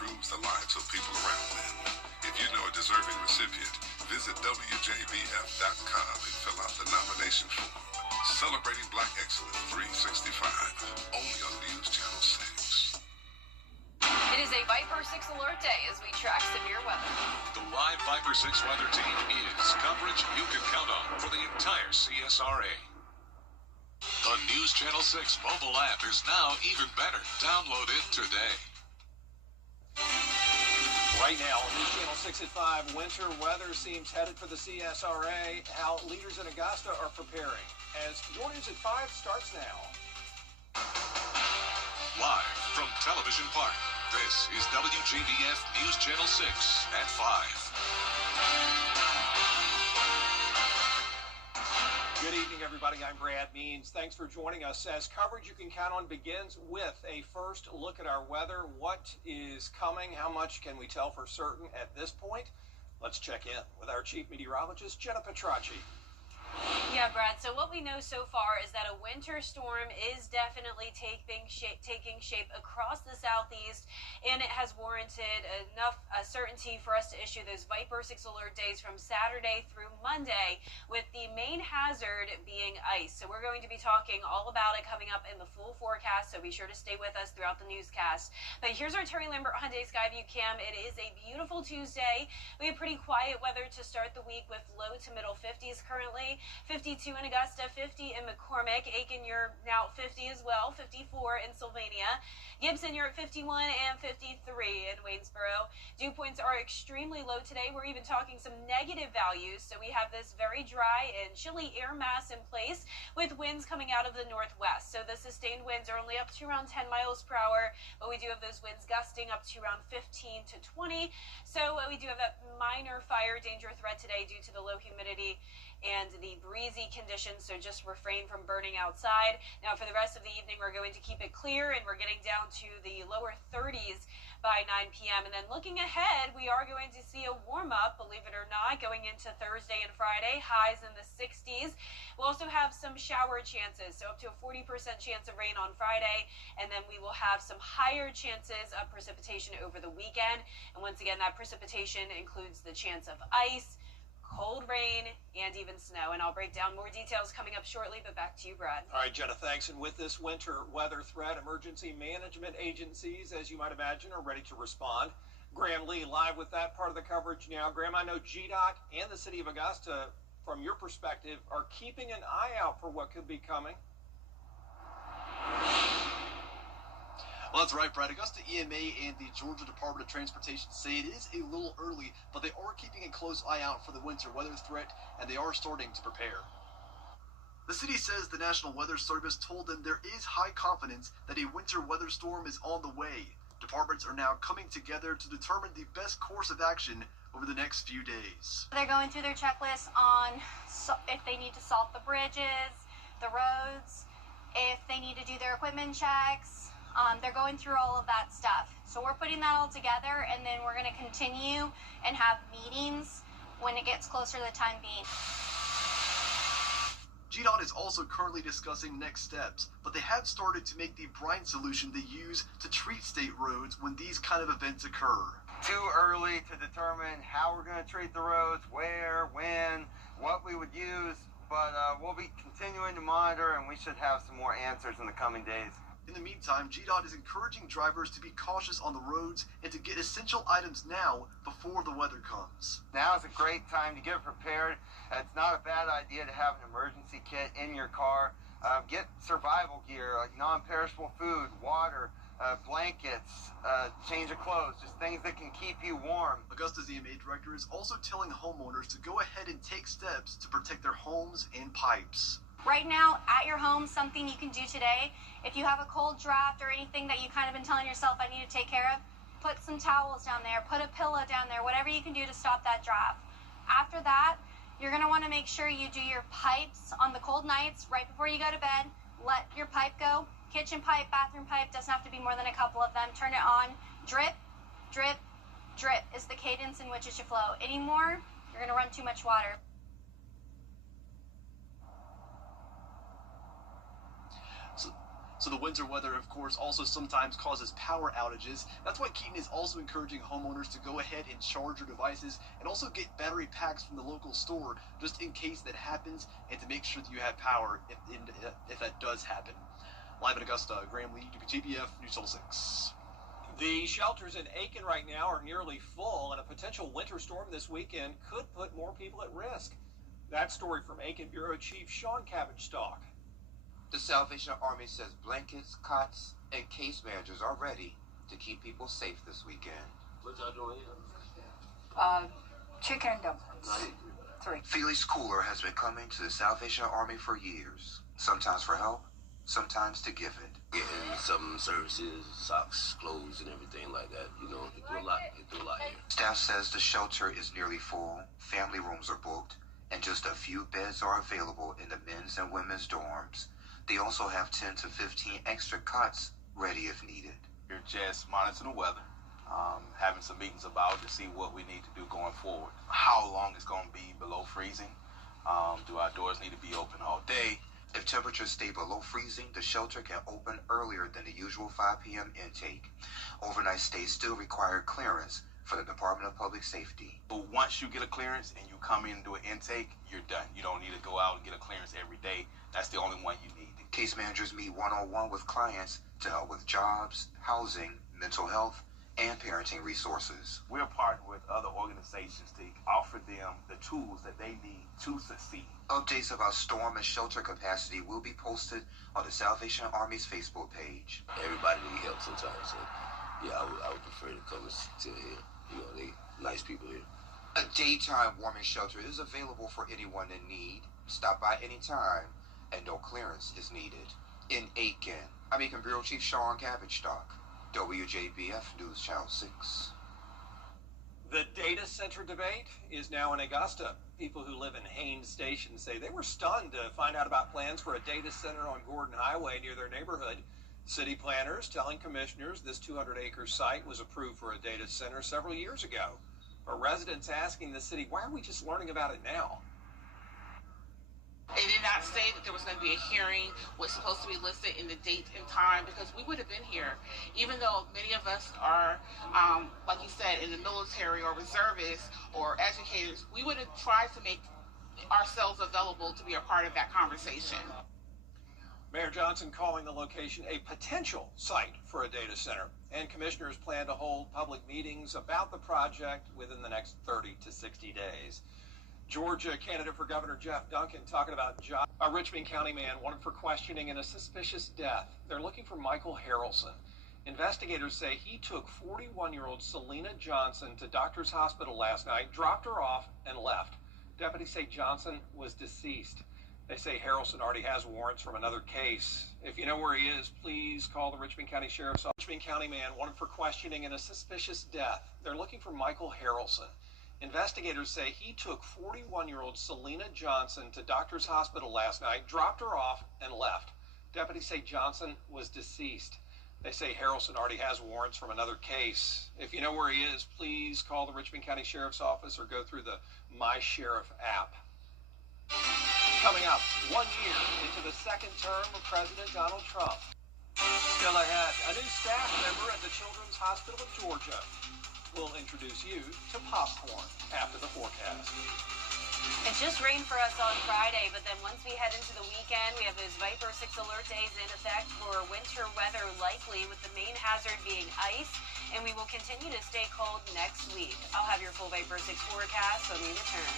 improves the lives of people around them. If you know a deserving recipient, visit WJBF.com and fill out the nomination form. Celebrating Black Excellence 365, only on News Channel 6. It is a Viper 6 alert day as we track severe weather. The live Viper 6 weather team is coverage you can count on for the entire CSRA. The News Channel 6 mobile app is now even better. Download it today. Right now, News Channel 6 at 5, winter weather seems headed for the CSRA. How leaders in Augusta are preparing. As your News at 5 starts now. Live from Television Park, this is WJBF News Channel 6 at 5. Good evening, everybody. I'm Brad Means. Thanks for joining us. As coverage you can count on begins with a first look at our weather. What is coming? How much can we tell for certain at this point? Let's check in with our chief meteorologist, Jenna Petracci. Yeah, Brad. So what we know so far is that a winter storm is definitely taking shape across the southeast, and it has warranted enough certainty for us to issue those Viper 6 alert days from Saturday through Monday, with the main hazard being ice. So we're going to be talking all about it coming up in the full forecast, so be sure to stay with us throughout the newscast. But here's our Terry Lambert Hyundai Skyview cam. It is a beautiful Tuesday. We have pretty quiet weather to start the week with low to middle 50s currently. 52 in Augusta, 50 in McCormick. Aiken, you're now 50 as well, 54 in Sylvania. Gibson, you're at 51 and 53 in Waynesboro. Dew points are extremely low today. We're even talking some negative values. So we have this very dry and chilly air mass in place with winds coming out of the northwest. So the sustained winds are only up to around 10 miles per hour, but we do have those winds gusting up to around 15 to 20. So we do have that minor fire danger threat today due to the low humidity and the breezy conditions, so just refrain from burning outside. Now for the rest of the evening, we're going to keep it clear, and we're getting down to the lower 30s by 9 p.m. And then looking ahead, we are going to see a warm-up, believe it or not, going into Thursday and Friday, highs in the 60s. We'll also have some shower chances, so up to a 40% chance of rain on Friday, and then we will have some higher chances of precipitation over the weekend. And once again, that precipitation includes the chance of ice, cold rain, and even snow. And I'll break down more details coming up shortly, but back to you, Brad. All right, Jenna, thanks. And with this winter weather threat, emergency management agencies, as you might imagine, are ready to respond. Graham Lee live with that part of the coverage now. Graham, I know GDOT and the city of Augusta, from your perspective, are keeping an eye out for what could be coming. Well, that's right, Brad. Augusta EMA and the Georgia Department of Transportation say it is a little early, but they are keeping a close eye out for the winter weather threat, and they are starting to prepare. The city says the National Weather Service told them there is high confidence that a winter weather storm is on the way. Departments are now coming together to determine the best course of action over the next few days. They're going through their checklist on if they need to salt the bridges, the roads, if they need to do their equipment checks. They're going through all of that stuff. So we're putting that all together, and then we're going to continue and have meetings when it gets closer to the time being. GDOT is also currently discussing next steps, but they have started to make the brine solution they use to treat state roads when these kind of events occur. Too early to determine how we're going to treat the roads, where, when, what we would use, but we'll be continuing to monitor, and we should have some more answers in the coming days. In the meantime, GDOT is encouraging drivers to be cautious on the roads and to get essential items now before the weather comes. Now is a great time to get prepared. It's not a bad idea to have an emergency kit in your car. Get survival gear like non-perishable food, water, blankets, change of clothes, just things that can keep you warm. Augusta's EMA director is also telling homeowners to go ahead and take steps to protect their homes and pipes. Right now, at your home, something you can do today, if you have a cold draft or anything that you kind of been telling yourself I need to take care of, put some towels down there, put a pillow down there, whatever you can do to stop that draft. After that, you're going to want to make sure you do your pipes on the cold nights right before you go to bed. Let your pipe go. Kitchen pipe, bathroom pipe, doesn't have to be more than a couple of them. Turn it on. Drip, drip, drip is the cadence in which it should flow. Any more, you're going to run too much water. So the winter weather, of course, also sometimes causes power outages. That's why Keaton is also encouraging homeowners to go ahead and charge your devices and also get battery packs from the local store just in case that happens and to make sure that you have power if that does happen. Live in Augusta, Graham Lee, WJBF, News Channel 6. The shelters in Aiken right now are nearly full, and a potential winter storm this weekend could put more people at risk. That story from Aiken Bureau Chief Sean Cabbage-Stalk. The Salvation Army says blankets, cots, and case managers are ready to keep people safe this weekend. What y'all doing here? Chicken and dumplings. 3. Felix Cooler has been coming to the Salvation Army for years, sometimes for help, sometimes to give it. Getting some services, socks, clothes, and everything like that. You know, they do a lot here. Staff says the shelter is nearly full, family rooms are booked, and just a few beds are available in the men's and women's dorms. They also have 10 to 15 extra cots ready if needed. We're just monitoring the weather, having some meetings about to see what we need to do going forward. How long it's going to be below freezing. Do our doors need to be open all day? If temperatures stay below freezing, the shelter can open earlier than the usual 5 p.m. intake. Overnight stays still require clearance for the Department of Public Safety. But once you get a clearance and you come in and do an intake, you're done. You don't need to go out and get a clearance every day. That's the only one you need. Case managers meet one-on-one with clients to help with jobs, housing, mental health, and parenting resources. We're partnering with other organizations to offer them the tools that they need to succeed. Updates about storm and shelter capacity will be posted on the Salvation Army's Facebook page. Everybody needs help sometimes, so yeah, I would prefer to come to here. You know, they nice people here. A daytime warming shelter is available for anyone in need. Stop by anytime, and no clearance is needed. In Aiken, I'm Aiken Bureau Chief Sean Cabbage-Stalk, WJBF News Channel 6. The data center debate is now in Augusta. People who live in Haines Station say they were stunned to find out about plans for a data center on Gordon Highway near their neighborhood. City planners telling commissioners this 200-acre site was approved for a data center several years ago. But residents asking the city, why are we just learning about it now? It did not say that there was going to be a hearing, was supposed to be listed in the date and time, because we would have been here. Even though many of us are, like you said, in the military or reservists or educators, we would have tried to make ourselves available to be a part of that conversation. Mayor Johnson calling the location a potential site for a data center, and commissioners plan to hold public meetings about the project within the next 30 to 60 days. Georgia candidate for Governor Jeff Duncan talking about a Richmond County man wanted for questioning in a suspicious death. They're looking for Michael Harrelson. Investigators say he took 41-year-old Selena Johnson to Doctor's Hospital last night, dropped her off, and left. Deputies say Johnson was deceased. They say Harrelson already has warrants from another case. If you know where he is, please call the Richmond County Sheriff's Office. Richmond County man wanted for questioning in a suspicious death. They're looking for Michael Harrelson. Investigators say he took 41-year-old Selena Johnson to Doctor's Hospital last night, dropped her off, and left. Deputies say Johnson was deceased. They say Harrelson already has warrants from another case. If you know where he is, please call the Richmond County Sheriff's Office or go through the My Sheriff app. Coming up, 1 year into the second term of President Donald Trump. Still ahead, a new staff member at the Children's Hospital of Georgia. We'll introduce you to popcorn after the forecast. It just rained for us on Friday, but then once we head into the weekend, we have those Viper 6 alert days in effect for winter weather likely, with the main hazard being ice, and we will continue to stay cold next week. I'll have your full Viper 6 forecast when we return.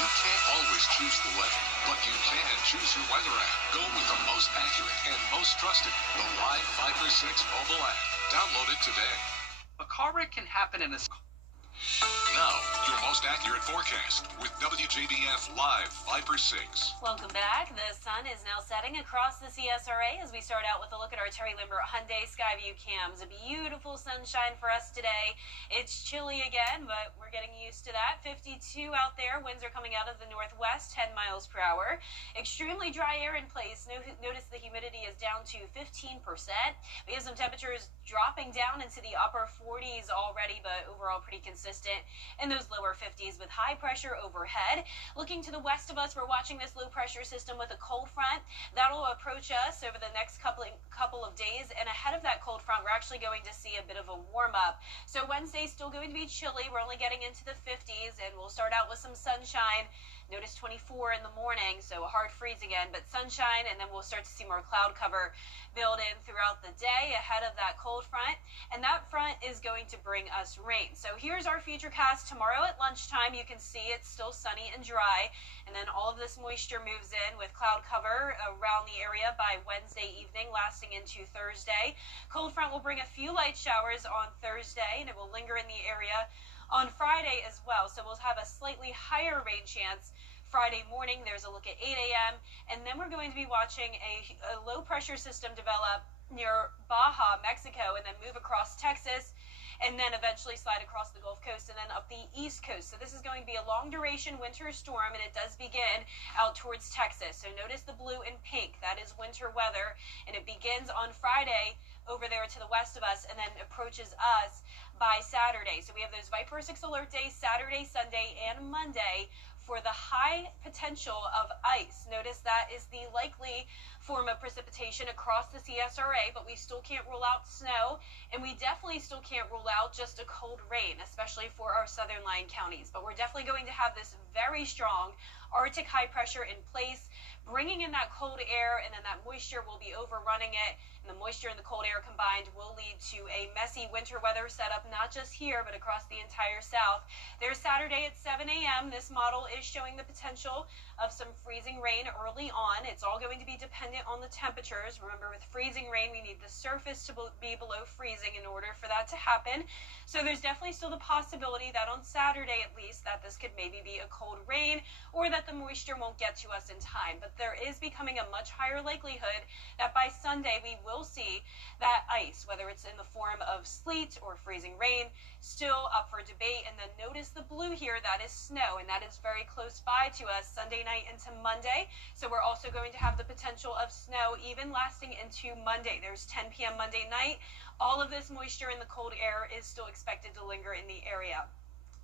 You can't always choose the weather, but you can choose your weather app. Go with the most accurate and most trusted, the Live Viper 6 mobile app. Download it today. A car wreck can happen in a... Now, your most accurate forecast with WJBF Live Viper 6. Welcome back. The sun is now setting across the CSRA as we start out with a look at our Terry Lambert Hyundai Skyview cams. A beautiful sunshine for us today. It's chilly again, but we're getting used to that. 52 out there. Winds are coming out of the northwest, 10 miles per hour. Extremely dry air in place. Notice the humidity is down to 15%. We have some temperatures dropping down into the upper 40s already, but overall pretty consistent in those lower 50s with high pressure overhead. Looking to the west of us, we're watching this low pressure system with a cold front. That'll approach us over the next couple of days, and ahead of that cold front, we're actually going to see a bit of a warm up. So Wednesday's still going to be chilly. We're only getting into the 50s, and we'll start out with some sunshine. Notice 24 in the morning, so a hard freeze again, but sunshine, and then we'll start to see more cloud cover build in throughout the day ahead of that cold front, and that front is going to bring us rain. So here's our futurecast. Tomorrow at lunchtime, you can see it's still sunny and dry, and then all of this moisture moves in with cloud cover around the area by Wednesday evening, lasting into Thursday. Cold front will bring a few light showers on Thursday, and it will linger in the area on Friday as well, so we'll have a slightly higher rain chance Friday morning. There's a look at 8 a.m., and then we're going to be watching a low-pressure system develop near Baja, Mexico, and then move across Texas, and then eventually slide across the Gulf Coast and then up the East Coast. So this is going to be a long-duration winter storm, and it does begin out towards Texas. So notice the blue and pink. That is winter weather, and it begins on Friday over there to the west of us and then approaches us by Saturday. So we have those Viper 6 alert days, Saturday, Sunday, and Monday for the high potential of ice. Notice that is the likely form of precipitation across the CSRA, but we still can't rule out snow, and we definitely still can't rule out just a cold rain, especially for our southern line counties. But we're definitely going to have this very strong Arctic high pressure in place, bringing in that cold air, and then that moisture will be overrunning it, and the moisture and the cold air combined will lead to a messy winter weather setup, not just here, but across the entire South. There's Saturday at 7 a.m. This model is showing the potential of some freezing rain early on. It's all going to be dependent on the temperatures. Remember, with freezing rain, we need the surface to be below freezing in order for that to happen. So there's definitely still the possibility that on Saturday, at least, that this could maybe be a cold rain, or that the moisture won't get to us in time. But there is becoming a much higher likelihood that by Sunday we will see that ice, whether it's in the form of sleet or freezing rain, still up for debate. And then notice the blue here, that is snow, and that is very close by to us Sunday night into Monday. So we're also going to have the potential of snow even lasting into Monday. There's 10 p.m. Monday night. All of this moisture and the cold air is still expected to linger in the area.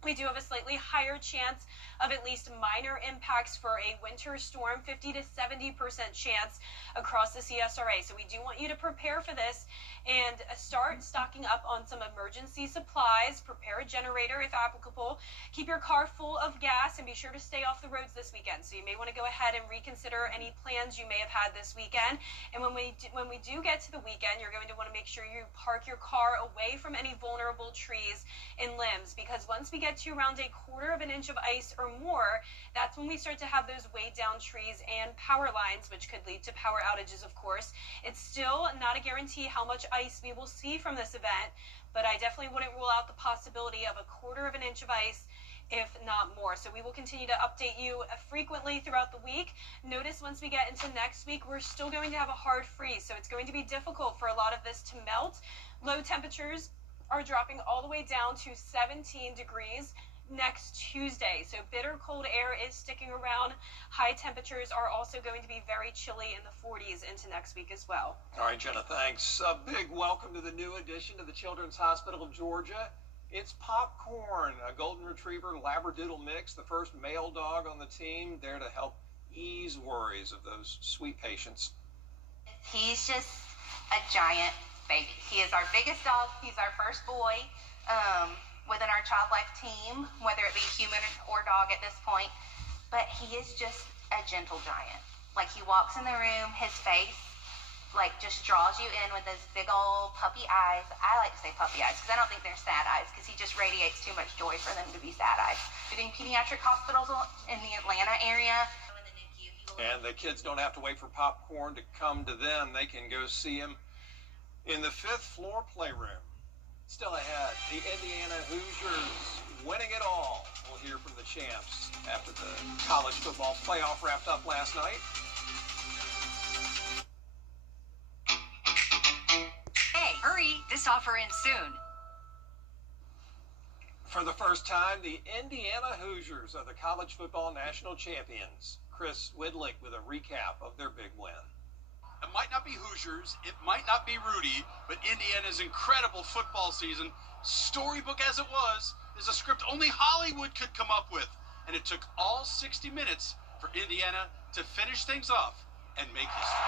We do have a slightly higher chance of at least minor impacts for a winter storm, 50 to 70% chance across the CSRA. So we do want you to prepare for this and start stocking up on some emergency supplies. Prepare a generator if applicable. Keep your car full of gas, and be sure to stay off the roads this weekend. So you may want to go ahead and reconsider any plans you may have had this weekend. And when we do get to the weekend, you're going to want to make sure you park your car away from any vulnerable trees and limbs, because once we get to around a quarter of an inch of ice or more, that's when we start to have those weighed down trees and power lines, which could lead to power outages, of course. It's still not a guarantee how much ice we will see from this event, but I definitely wouldn't rule out the possibility of a quarter of an inch of ice, if not more. So we will continue to update you frequently throughout the week. Notice once we get into next week, we're still going to have a hard freeze, so it's going to be difficult for a lot of this to melt. Low temperatures are dropping all the way down to 17 degrees next Tuesday. So bitter cold air is sticking around. High temperatures are also going to be very chilly in the 40s into next week as well. All right, Jenna, thanks. A big welcome to the new addition to the Children's Hospital of Georgia. It's Popcorn, a golden retriever labradoodle mix, the first male dog on the team, there to help ease worries of those sweet patients. He's just a giant baby. He is our biggest dog. He's our first boy within our child life team, whether it be human or dog at this point. But he is just a gentle giant. Like, he walks in the room, his face like just draws you in with those big old puppy eyes. I like to say puppy eyes because I don't think they're sad eyes, because he just radiates too much joy for them to be sad eyes. Visiting pediatric hospitals in the Atlanta area. And the kids don't have to wait for Popcorn to come to them. They can go see him in the 5th floor playroom. Still ahead, the Indiana Hoosiers winning it all. We'll hear from the champs after the college football playoff wrapped up last night. Hey, hurry, this offer ends soon. For the first time, the Indiana Hoosiers are the college football national champions. Chris Widlick with a recap of their big win. It might not be Hoosiers, it might not be Rudy, but Indiana's incredible football season, storybook as it was, is a script only Hollywood could come up with. And it took all 60 minutes for Indiana to finish things off and make history.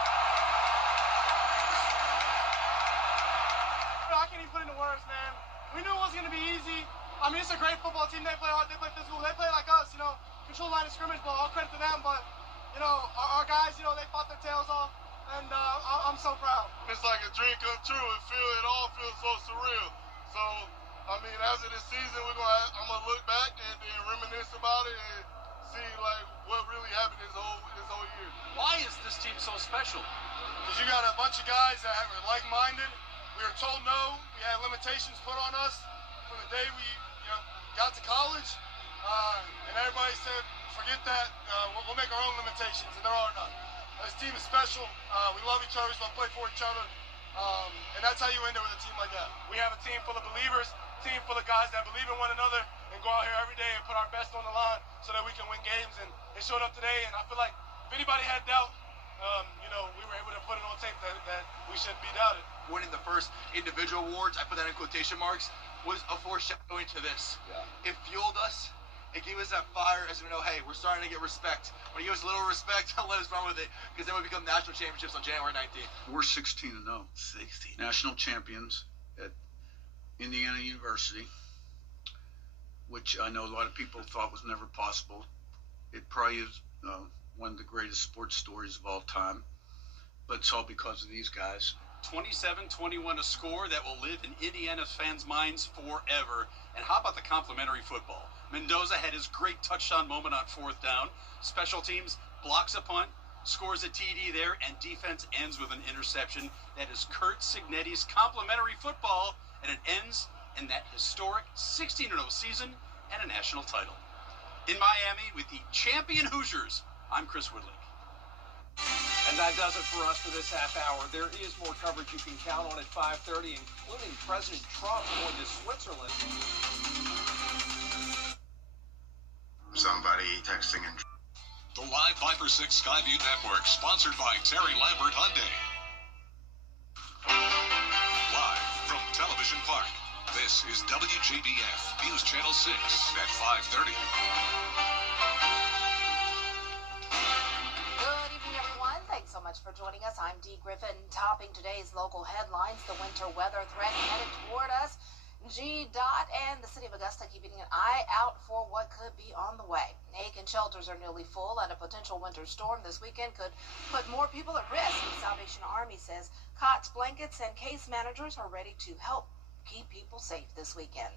I can't even put into words, man. We knew it wasn't going to be easy. I mean, it's a great football team. They play hard. They play physical. They play like us, you know, control line of scrimmage, but all credit to them. But, you know, our guys, you know, they fought their tails off, and I'm so proud. It's like a dream come true. It all feels so surreal. So, I mean, after this season, I'm going to look back and then reminisce about it and see, like, what really happened this whole year. Why is this team so special? Because you got a bunch of guys that are like-minded. We were told no. We had limitations put on us from the day we got to college. And everybody said, forget that. We'll make our own limitations, and there are none. This team is special. We love each other. We want to play for each other. And that's how you end it with a team like that. We have a team full of believers, a team full of guys that believe in one another and go out here every day and put our best on the line so that we can win games. And it showed up today, and I feel like if anybody had doubt, we were able to put it on tape that we shouldn't be doubted. Winning the first individual awards, I put that in quotation marks, was a foreshadowing to this. Yeah. It fueled us. It gave us that fire as we know, hey, we're starting to get respect. When you give us a little respect, don't let us run with it, because then we become national championships on January 19th. We're 16-0. 16. National champions at Indiana University, which I know a lot of people thought was never possible. It probably is one of the greatest sports stories of all time, but it's all because of these guys. 27-21, a score that will live in Indiana fans' minds forever. And how about the complimentary football? Mendoza had his great touchdown moment on 4th down. Special teams blocks a punt, scores a TD there, and defense ends with an interception. That is Curt Cignetti's complimentary football, and it ends in that historic 16-0 season and a national title. In Miami with the champion Hoosiers, I'm Chris Woodley. And that does it for us for this half hour. There is more coverage you can count on at 5:30, including President Trump going to Switzerland. Somebody texting and... The Live 5 for 6 Skyview Network, sponsored by Terry Lambert Hyundai. Live from Television Park, this is WJBF News Channel 6 at 5:30. Thanks so much for joining us. I'm Dee Griffin. Topping today's local headlines, the winter weather threat headed toward us. GDOT and the city of Augusta keeping an eye out for what could be on the way. Aiken shelters are nearly full, and a potential winter storm this weekend could put more people at risk. The Salvation Army says cots, blankets, and case managers are ready to help keep people safe this weekend.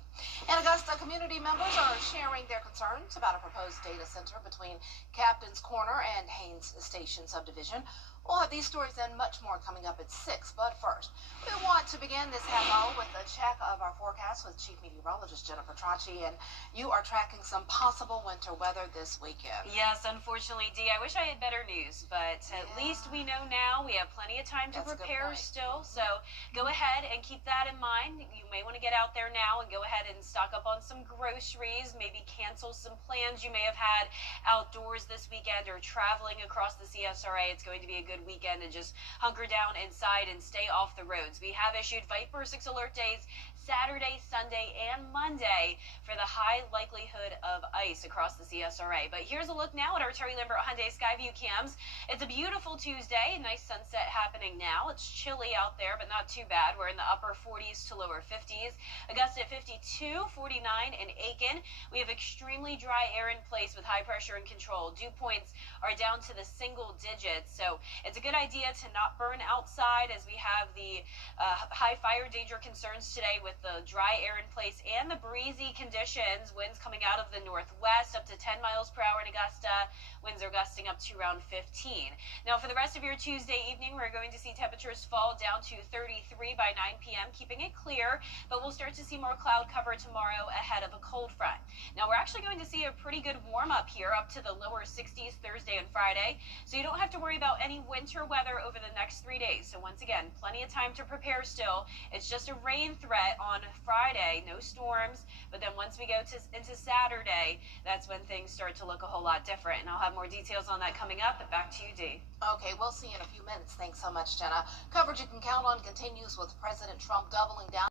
And Augusta community members are sharing their concerns about a proposed data center between Captain's Corner and Haynes Station subdivision. We'll have these stories and much more coming up at 6. But first, we want to begin this half hour with a check of our forecast with Chief Meteorologist Jennifer Tracci. And you are tracking some possible winter weather this weekend. Yes, unfortunately, Dee, I wish I had better news, but at least we know now. We have plenty of time to prepare still. So go ahead and keep that in mind. You may want to get out there now and go ahead and stock up on some groceries, maybe cancel some plans you may have had outdoors this weekend or traveling across the CSRA. It's going to be a good weekend, and just hunker down inside and stay off the roads. We have issued Viper 6 alert days Saturday, Sunday, and Monday for the high likelihood of ice across the CSRA. But here's a look now at our Terry Lambert Hyundai Skyview cams. It's a beautiful Tuesday, nice sunset happening now. It's chilly out there, but not too bad. We're in the upper 40s to lower 50s. Augusta at 52, 49 in Aiken. We have extremely dry air in place with high pressure and control. Dew points are down to the single digits, so it's a good idea to not burn outside as we have the high fire danger concerns today with the dry air in place and the breezy conditions. Winds coming out of the northwest up to 10 miles per hour in Augusta. Winds are gusting up to around 15. Now for the rest of your Tuesday evening, we're going to see temperatures fall down to 33 by 9 p.m., keeping it clear, but we'll start to see more cloud cover tomorrow ahead of a cold front. Now we're actually going to see a pretty good warm up here up to the lower 60s Thursday and Friday, so you don't have to worry about any winter weather over the next 3 days. So once again, plenty of time to prepare still. It's just a rain threat on Friday, no storms, but then once we go into Saturday, that's when things start to look a whole lot different. And I'll have more details on that coming up. But back to you, Dee. Okay, we'll see you in a few minutes. Thanks so much, Jenna. Coverage you can count on continues with President Trump doubling down